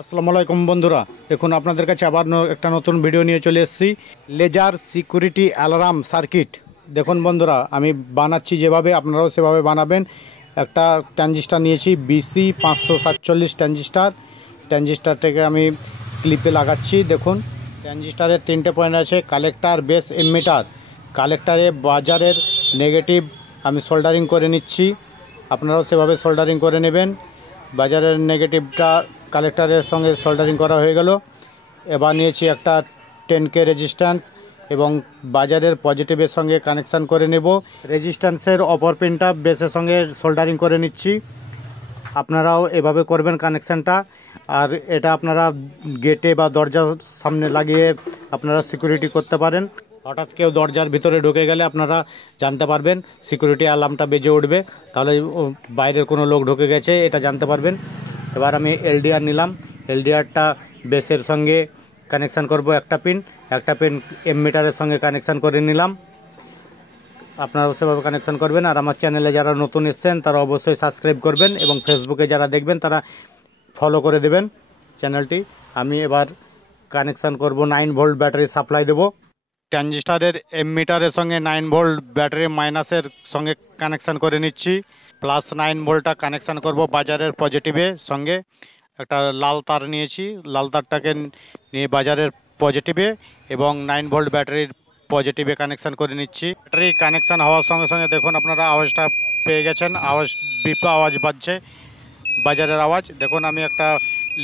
আসসালামু আলাইকুম বন্ধুরা, দেখুন আপনাদের কাছে আবার একটা নতুন ভিডিও নিয়ে চলে এসেছি। Laser security alarm circuit. দেখুন বন্ধুরা, আমি বানাচ্ছি যেভাবে আপনারাও সেভাবে বানাবেন। একটা ট্রানজিস্টার নিয়েছি, BC 547 ট্রানজিস্টারটাকে আমি ক্লিপে লাগাচ্ছি। দেখুন ট্রানজিস্টারের 3টে পয়েন্ট আছে: কালেক্টার, বেস, এমিটার। কালেক্টারে বাজারের নেগেটিভ আমি সোল্ডারিং করে নিচ্ছি, আপনারাও সেভাবে সোল্ডারিং করে নেবেন। বাজারের নেগেটিভটা কালেক্টারের সঙ্গে সোল্ডারিং করা হয়ে গেল। এবার নিয়েছি একটা 10K রেজিস্ট্যান্স এবং বাজারের পজিটিভের সঙ্গে কানেকশান করে নেব। রেজিস্ট্যান্সের অপর পিনটা বেসের সঙ্গে সোল্ডারিং করে নিচ্ছি। আপনারাও এভাবে করবেন কানেকশানটা। আর এটা আপনারা গেটে বা দরজার সামনে লাগিয়ে আপনারা সিকিউরিটি করতে পারেন। হঠাৎ কেউ দরজার ভিতরে ঢুকে গেলে আপনারা জানতে পারবেন, সিকিউরিটি অ্যালার্মটা বেজে উঠবে, তাহলে বাইরের কোনো লোক ঢুকে গেছে এটা জানতে পারবেন। এবার আমি এলডিআর নিলাম, এলডিআরটা বেসের সঙ্গে কানেকশান করব। একটা পিন এমিটারের সঙ্গে কানেকশান করে নিলাম। আপনারাও সেভাবে কানেকশান করবেন। আর আমার চ্যানেলে যারা নতুন এসছেন তারা অবশ্যই সাবস্ক্রাইব করবেন এবং ফেসবুকে যারা দেখবেন তারা ফলো করে দেবেন চ্যানেলটি। আমি এবার কানেকশান করব, 9 ভোল্ট ব্যাটারি সাপ্লাই দেব। ট্রানজিস্টারের এমিটারের সঙ্গে 9 ভোল্ট ব্যাটারি মাইনাসের সঙ্গে কানেকশান করে নিচ্ছি। প্লাস 9 ভোল্টটা কানেকশান করব বাজারের পজিটিভের সঙ্গে। একটা লাল তার নিয়েছি, লাল তারটাকে নিয়ে বাজারের পজিটিভে এবং 9 ভোল্ট ব্যাটারির পজিটিভে কানেকশান করে নিচ্ছি। ব্যাটারি কানেকশান হওয়ার সঙ্গে সঙ্গে দেখুন আপনারা আওয়াজটা পেয়ে গেছেন, বিপা আওয়াজ বাজছে, বাজারের আওয়াজ। দেখুন আমি একটা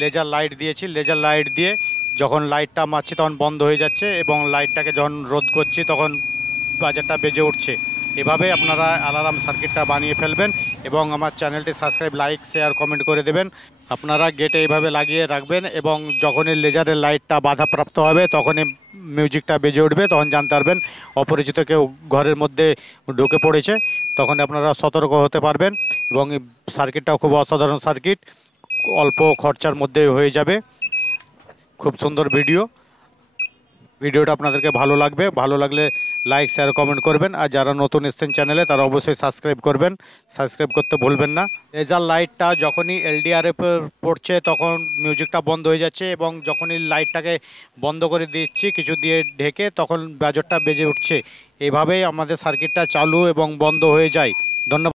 লেজার লাইট দিয়েছি, লেজার লাইট দিয়ে যখন লাইটটা মারছি তখন বন্ধ হয়ে যাচ্ছে এবং লাইটটাকে যখন রোধ করছি তখন বাজারটা বেজে উঠছে। এভাবে আপনারা অ্যালার্ম সার্কিটটা বানিয়ে ফেলবেন এবং আমার চ্যানেলটি সাবস্ক্রাইব, লাইক, শেয়ার, কমেন্ট করে দেবেন। আপনারা গেটে এইভাবে লাগিয়ে রাখবেন এবং যখনই লেজারের লাইটটা বাধাপ্রাপ্ত হবে তখনই মিউজিকটা বেজে উঠবে, তখন জানতে পারবেন অপরিচিত কেউ ঘরের মধ্যে ঢুকে পড়েছে। তখন আপনারা সতর্ক হতে পারবেন এবং সার্কিটটাও খুব অসাধারণ সার্কিট, অল্প খরচার মধ্যে হয়ে যাবে। খুব সুন্দর ভিডিওটা আপনাদেরকে ভালো লাগবে, ভালো লাগলে লাইক, শেয়ার, কমেন্ট করবেন। আর যারা নতুন এসছেন চ্যানেলে তারা অবশ্যই সাবস্ক্রাইব করবেন, সাবস্ক্রাইব করতে ভুলবেন না। লেজার লাইটটা যখনই এলডিআর পড়ছে তখন মিউজিকটা বন্ধ হয়ে যাচ্ছে এবং যখনই লাইটটাকে বন্ধ করে দিচ্ছি কিছু দিয়ে ঢেকে তখন বাজারটা বেজে উঠছে। এভাবেই আমাদের সার্কিটটা চালু এবং বন্ধ হয়ে যায়। ধন্যবাদ।